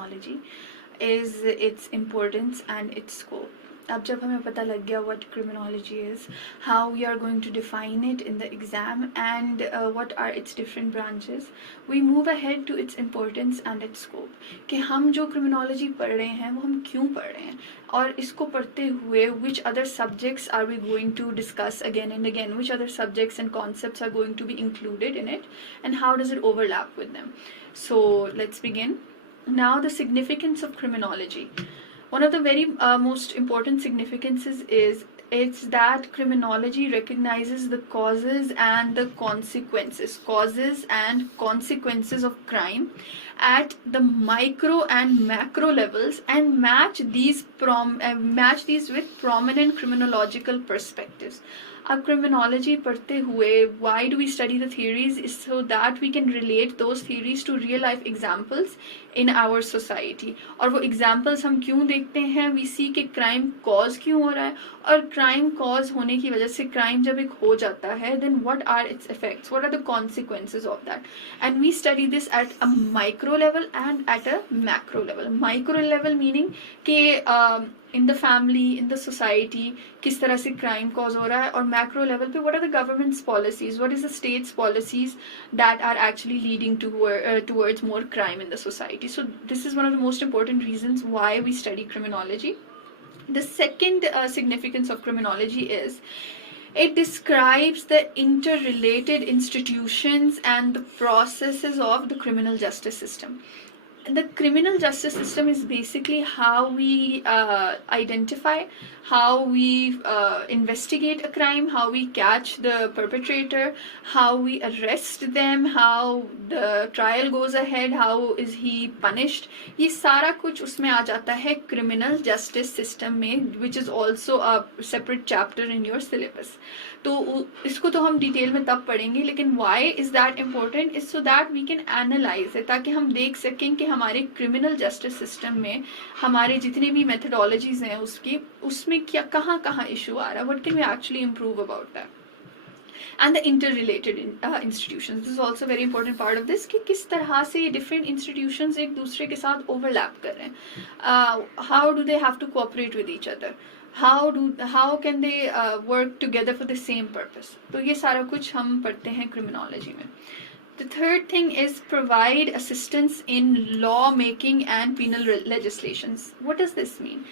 Technology is its importance and its scope. अब जब हमें पता लग गया what criminology is, how we are going to define it in the exam, and what are its different branches, we move ahead to its importance and its scope. कि हम जो criminology पढ़ रहे हैं वो हम क्यों पढ़ रहे हैं, और इसको पढ़ते हुए which other subjects are we going to discuss again and again, which other subjects and concepts are going to be included in it, and how does it overlap with them. So let's begin. Now, the significance of criminology. One of the very most important significances is it's that criminology recognizes the causes and the consequences of crime at the micro and macro levels, and match these with prominent criminological perspectives. अब criminology पढ़ते हुए, why do we study the theories, is so that we can relate those theories to real life examples in our society. और वो examples हम क्यों देखते हैं, we see कि crime cause क्यों हो रहा है, और crime cause होने की वजह से crime जब एक हो जाता है, then what are its effects, what are the consequences of that, and we study this at a micro level and at a macro level. Micro level meaning कि in the family, in the society, किस तरह से crime cause हो रहा है, और macro level पे what are the government's policies, what is the state's policies that are actually leading towards more crime in the society. So this is one of the most important reasons why we study criminology. The second significance of criminology is it describes the interrelated institutions and the processes of the criminal justice system. The criminal justice system is basically how we identify, how we investigate a crime, how we catch the perpetrator, how we arrest them, how the trial goes ahead, how is he punished. ये सारा कुछ उसमें आ जाता है criminal justice system में, which is also a separate chapter in your syllabus. तो इसको तो हम डिटेल में तब पढ़ेंगे, लेकिन why is that important is so that we can analyze it, ताकि हम देख सकें कि हमारे क्रिमिनल जस्टिस सिस्टम में हमारे जितने भी मेथडोलॉजीज हैं उसमें क्या कहाँ कहाँ इशू आ रहा है, what can we actually improve about that. And the interrelated institutions, this is also a very important part of this, कि किस तरह से ये different institutions एक दूसरे के साथ overlap कर रहे हैं, how do they have to cooperate with each other, how can they work together for the same purpose. तो ये सारा कुछ हम पढ़ते हैं criminology में. The third thing is provide assistance in law making and penal legislations. What does this mean?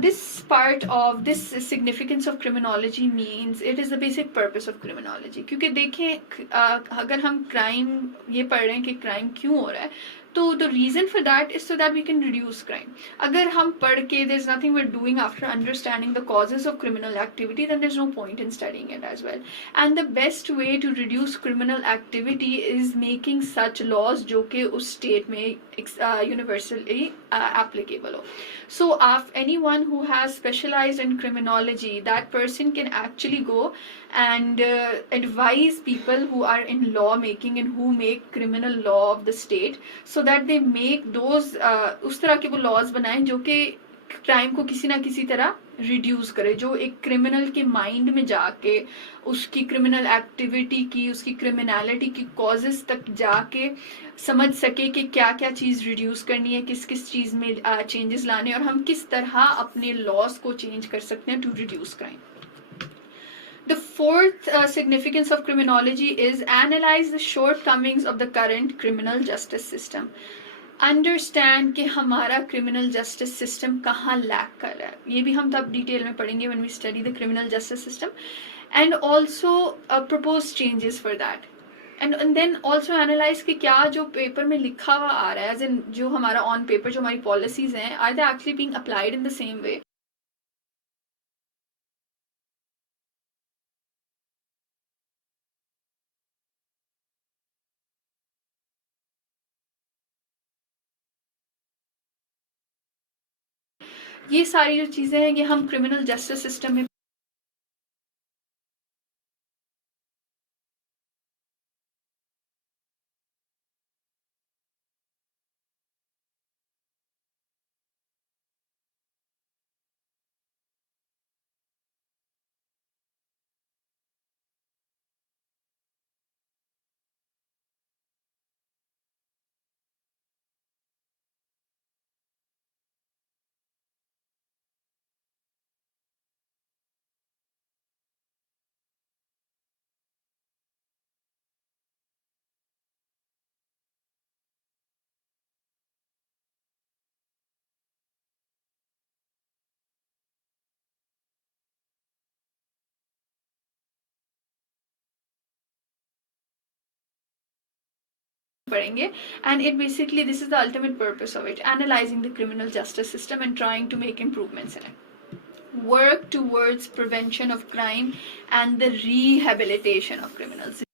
This part of this significance of criminology means it is the basic purpose of criminology. क्योंकि देखें अगर हम crime ये पढ़ रहे हैं कि crime क्यों हो रहा है, तो the reason for that is so that we can reduce crime. अगर हम पढ़ के there's nothing we're doing after understanding the causes of criminal activity, then there's no point in studying it as well. And the best way to reduce criminal activity is making such laws जो कि उस state में universally applicable हो. So if anyone who has specialized in criminology, that person can actually go and advise people who are in law making and who make criminal law of the state, so that they make those उस तरह के वो laws बनाएं जो कि crime को किसी ना किसी तरह रिड्यूस करे, जो एक क्रिमिनल के माइंड में जाके उसकी क्रिमिनल एक्टिविटी की, उसकी क्रिमिनलिटी की कॉजेस तक जाके समझ सके कि क्या क्या चीज़ रिड्यूस करनी है, किस किस चीज़ में चेंजेस लाने, और हम किस तरह अपने लॉज को चेंज कर सकते हैं to reduce crime. The fourth significance of criminology is analyze the shortcomings of the current criminal justice system. Understand कि हमारा क्रिमिनल जस्टिस सिस्टम कहाँ लैक कर रहा है. ये भी हम तब डिटेल में पढ़ेंगे when we study the criminal justice system, and also propose changes for that, and then also analyse कि क्या जो पेपर में लिखा हुआ आ रहा है, एज इन जो हमारा ऑन पेपर जो हमारी पॉलिसीज हैं, are they actually being applied in the same way. ये सारी जो चीज़ें हैं ये हम क्रिमिनल जस्टिस सिस्टम में पढ़ेंगे. And it basically, this is the ultimate purpose of it, analyzing the criminal justice system and trying to make improvements in it. Work towards prevention of crime and the rehabilitation of criminals.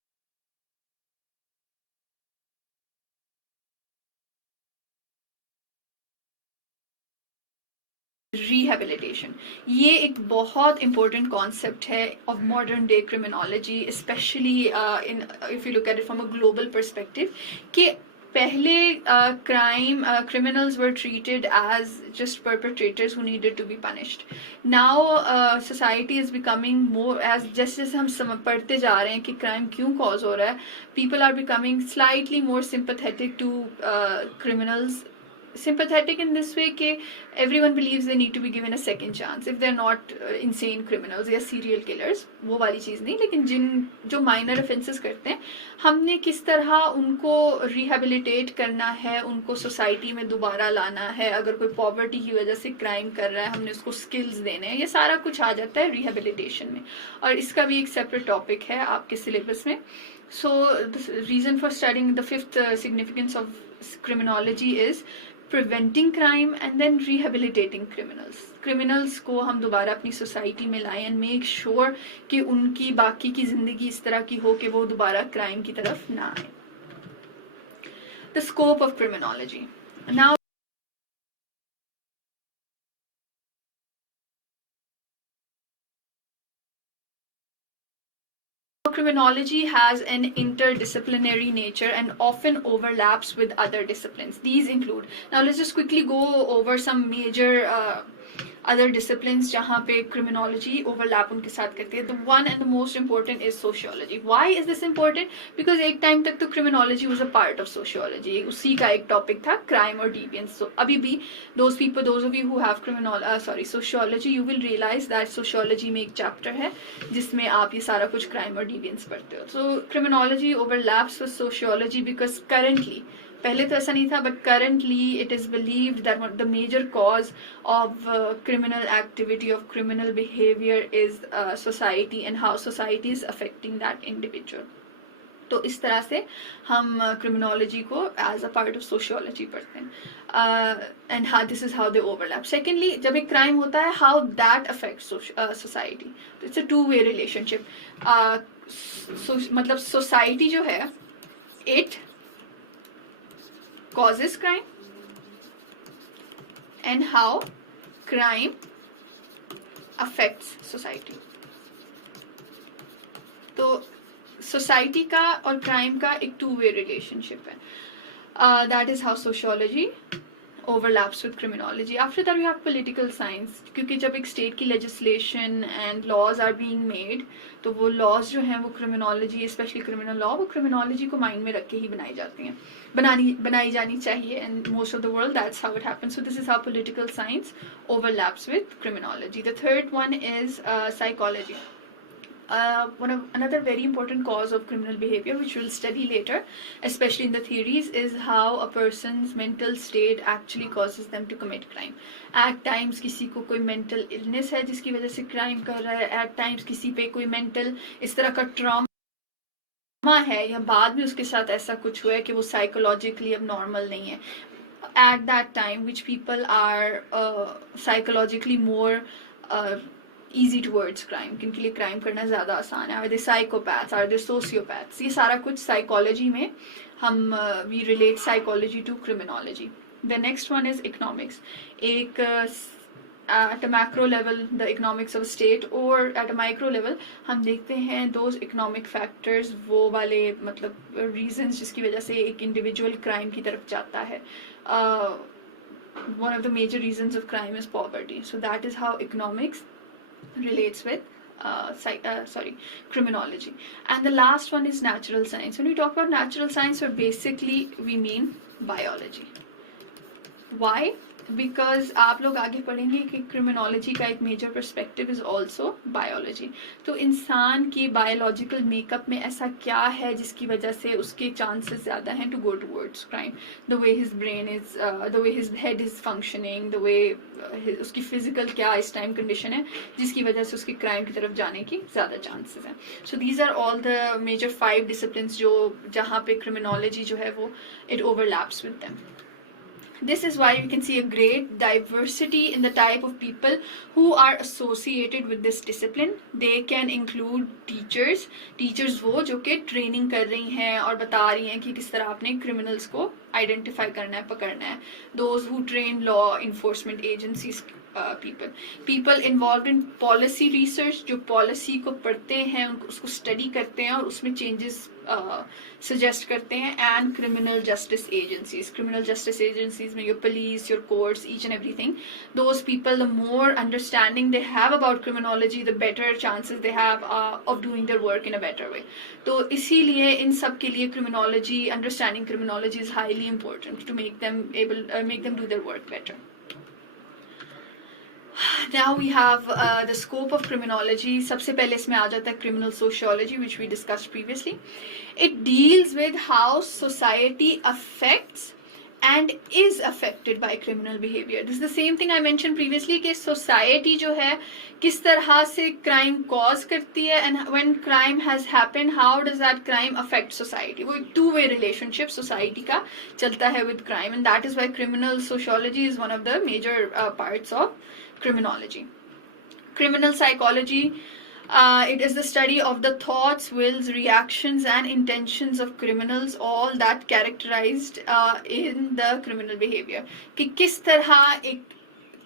Rehabilitation, ये एक बहुत important concept है of modern day criminology, especially in if you look at it from a global perspective, कि पहले crime criminals were treated as just perpetrators who needed to be punished. Now society is becoming more, as जैसे जैसे हम पढ़ते जा रहे हैं कि क्राइम क्यों कॉज हो रहा है, people are becoming slightly more sympathetic to criminals. Sympathetic in this way कि everyone believes they need to be given a second chance if they're not insane criminals या serial killers, वो वाली चीज़ नहीं, लेकिन जो minor offenses करते हैं, हमने किस तरह उनको rehabilitate करना है, उनको society में दोबारा लाना है. अगर कोई poverty की वजह से crime कर रहा है, हमने उसको skills देने हैं, ये सारा कुछ आ जाता है rehabilitation में, और इसका भी एक separate topic है आपके syllabus में. So the reason for studying the fifth significance of criminology is preventing crime and then rehabilitating criminals को हम दोबारा अपनी सोसाइटी में लाएं and make sure कि उनकी बाकी की जिंदगी इस तरह की हो कि वो दोबारा क्राइम की तरफ ना आए. The scope of criminology. Now criminology has an interdisciplinary nature and often overlaps with other disciplines. These include, now let's just quickly go over some major other disciplines जहाँ पे criminology overlap उनके साथ करती है. The one and the most important is sociology. Why is this important? Because एक time तक तो criminology was a part of sociology. उसी का एक topic था crime और deviance. So अभी भी those of you who have sociology, you will realize that sociology में एक chapter है जिसमें आप ये सारा कुछ crime और deviance पढ़ते हो. So criminology overlaps with sociology because currently, पहले तो ऐसा नहीं था, but currently it is believed that the major cause of criminal activity, of criminal behavior is society and how society is affecting that individual. तो इस तरह से हम criminology को as a part of sociology पढ़ते हैं. And how this is how they overlap. Secondly, जब एक crime होता है, how that affects society. It's a two-way relationship. मतलब society जो है, it causes crime and how crime affects society. तो society का और crime का एक two-way relationship है. That is how sociology overlaps with criminology. After that we have political science, क्योंकि जब एक state की legislation and laws are being made, तो वो laws जो हैं वो criminology, especially criminal law, वो criminology को mind में रख के ही बनाई जाती हैं, बनाई जानी चाहिए. And most of the world, that's how it happens. So this is how political science overlaps with criminology. The third one is psychology. Another very important cause of criminal behavior, which we'll study later, especially in the theories, is how a person's mental state actually causes them to commit crime. At times किसी को कोई mental illness है जिसकी वजह से crime कर रहा है. At times किसी पे कोई mental इस तरह का trauma है या बाद में उसके साथ ऐसा कुछ हुआ है कि वो psychologically अब normal नहीं है. At that time, which people are psychologically more easy towards crime, किनके लिए crime करना ज़्यादा आसान है. Are they psychopaths? Are they sociopaths? ये सारा कुछ psychology में हम we relate psychology to criminology. The next one is economics. एक at a macro level, the economics of a state, or at a micro level हम देखते हैं those economic factors, वो वाले मतलब reasons जिसकी वजह से एक individual crime की तरफ जाता है. One of the major reasons of crime is poverty. So that is how economics relates with criminology. And the last one is natural science. When we talk about natural science, so basically we mean biology. Why? Because आप लोग आगे पढ़ेंगे कि criminology का एक major perspective is also biology. तो इंसान की बायोलॉजिकल मेकअप में ऐसा क्या है जिसकी वजह से उसके चांसेस ज़्यादा हैं to go towards crime. The way his brain is, the way his head is functioning, the way उसकी फिजिकल क्या इस टाइम कंडीशन है जिसकी वजह से उसके क्राइम की तरफ जाने की ज़्यादा चांसेस हैं. So these are all the major 5 discipline जो जहाँ पे क्रिमिनोलॉजी जो है वो it overlaps with them. This is why you can see a great diversity in the type of people who are associated with this discipline. They can include teachers. Teachers वो जो कि training कर रही हैं और बता रही हैं कि किस तरह आपने criminals को आइडेंटिफाई करना है, पकड़ना है. Those who train law enforcement agencies people involved in policy research, जो पॉलिसी को पढ़ते हैं, उसको स्टडी करते हैं और उसमें चेंजेस सजेस्ट करते हैं. एंड क्रिमिनल जस्टिस एजेंसीज में your police, your courts, each and everything. Those people, the more understanding they have about criminology, the better chances they have of doing their work in a better way. तो इसीलिए इन सब के लिए criminology, understanding criminology is highly important to make them do their work better. Now we have the scope of criminology. सबसे पहले इसमें आ जाता है criminal sociology, which we discussed previously. It deals with how society affects and is affected by criminal behavior. This is the same thing I mentioned previously कि society जो है किस तरह से crime cause करती है, and when crime has happened, how does that crime affect society. वो एक two-way relationship society का चलता है with crime, and that is why criminal sociology is one of the major parts of criminology. Criminal psychology, it is the study of the thoughts, wills, reactions and intentions of criminals, all that characterized in the criminal behavior. कि किस तरह एक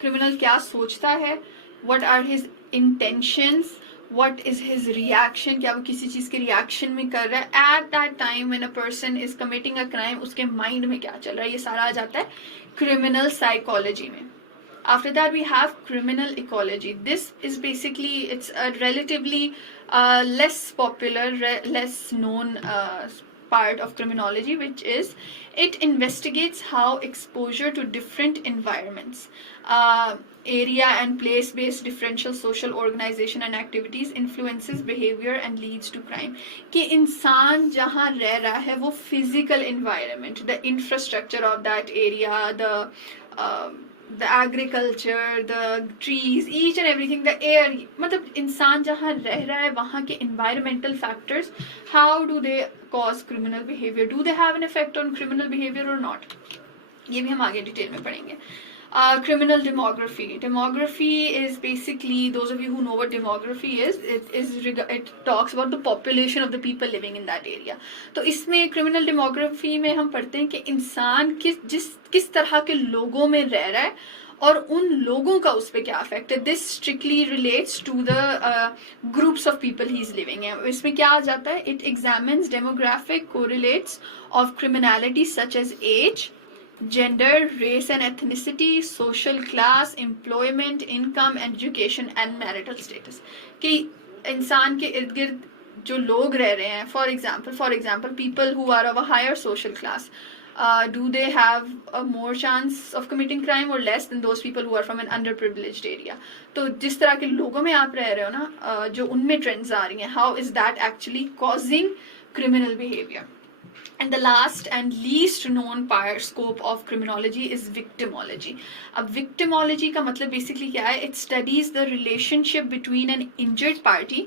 criminal क्या सोचता है, what are his intentions, what is his reaction, क्या वो किसी चीज के reaction में कर रहा है at that time when a person is committing a crime, उसके mind में क्या चल रहा है, ये सारा आ जाता है criminal psychology में. After that we have criminal ecology. This is basically, it's a relatively less popular, less known part of criminology, which is it investigates how exposure to different environments, area and place based differential social organization and activities influences behavior and leads to crime. कि इंसान जहाँ रह रहा है वो physical environment, the infrastructure of that area, the agriculture, the trees, each and everything, the air, मतलब इंसान जहाँ रह रहा है वहाँ के environmental factors, how do they cause criminal behavior, do they have an effect on criminal behavior or not, ये भी हम आगे डिटेल में पढ़ेंगे. Criminal demography is basically, those of you who know what demography is, it talks about the population of the people living in that area. तो इसमें criminal demography में हम पढ़ते हैं कि इंसान किस तरह के लोगों में रह रहा है और उन लोगों का उस पर क्या अफेक्ट है. This strictly relates to the groups of people he is living है. इसमें क्या आ जाता है, it examines demographic correlates of criminality such as age, gender, race and ethnicity, social class, employment, income, education and marital status. कि इंसान के इर्द गिर्द जो लोग रह रहे हैं, for example people who are of a higher social class, do they have a more chance of committing crime or less than those people who are from an underprivileged area. तो जिस तरह के लोगों में आप रह रहे हो ना, जो उनमें ट्रेंड्स आ रही हैं, how is that actually causing criminal behavior. And the last and least known scope of criminology is victimology. अब victimology का मतलब basically क्या है? It studies the relationship between an injured party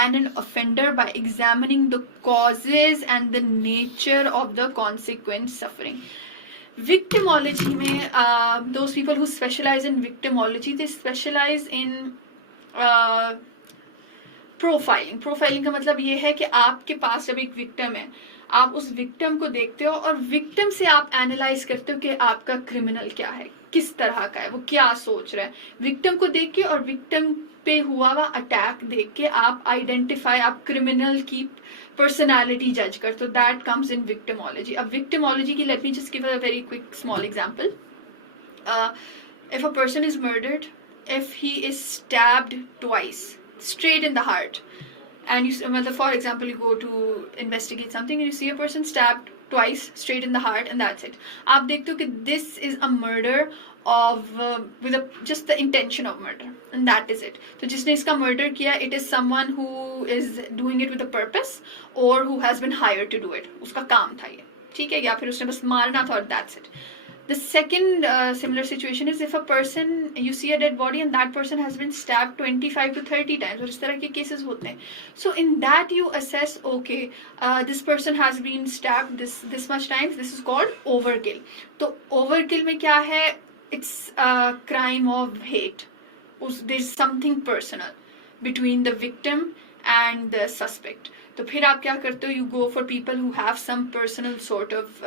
and an offender by examining the causes and the nature of the consequent suffering. Victimology में those people who specialize in victimology, they specialize in profiling का मतलब ये है कि आपके पास जब एक victim है, आप उस विक्टिम को देखते हो और विक्टिम से आप एनालाइज करते हो कि आपका क्रिमिनल क्या है, किस तरह का है, वो क्या सोच रहा है. विक्टिम को देख के और विक्टिम पे हुआ हुआ अटैक देख के आप आइडेंटिफाई, आप क्रिमिनल की पर्सनालिटी जज करते हो. That comes in victimology. अब विक्टिमोलॉजी की, let me just give a very quick small example. If a person is murdered, if he is stabbed twice straight in the heart, and for example you go to investigate something and you see a person stabbed twice straight in the heart and that's it, आप देखते हो कि this is a murder of with just the intention of murder, and that is it. तो जिसने इसका murder किया, it is someone who is doing it with a purpose or who has been hired to do it. उसका काम था ये, ठीक है, या फिर उसने बस मारना था और that's it. The second similar situation is if a person, you see a dead body and that person has been stabbed 25 to 30 times, और इस तरह के cases होते हैं. So in that you assess, okay, this person has been stabbed this much times, this is called overkill. तो overkill में क्या है? It's a crime of hate. There's something personal between the victim and the suspect. तो फिर आप क्या करते हो? You go for people who have some personal sort of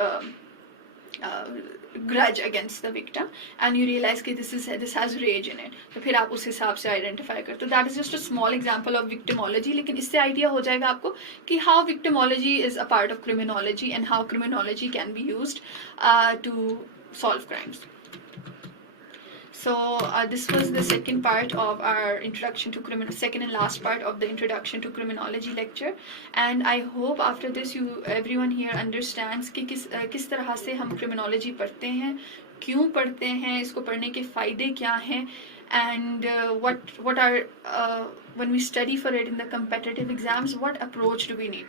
grudge against the victim, and you realize कि this has rage in it. तो फिर आप उस हिसाब से identify करते हो. That is just a small example of victimology, लेकिन इससे idea हो जाएगा आपको कि how victimology is a part of criminology and how criminology can be used to solve crimes. So this was the second part of our introduction to second and last part of the introduction to criminology lecture, and I hope after this everyone here understands कि किस तरह से हम criminology पढ़ते हैं, क्यों पढ़ते हैं, इसको पढ़ने के फ़ायदे क्या हैं, and what are when we study for it in the competitive exams, what approach do we need.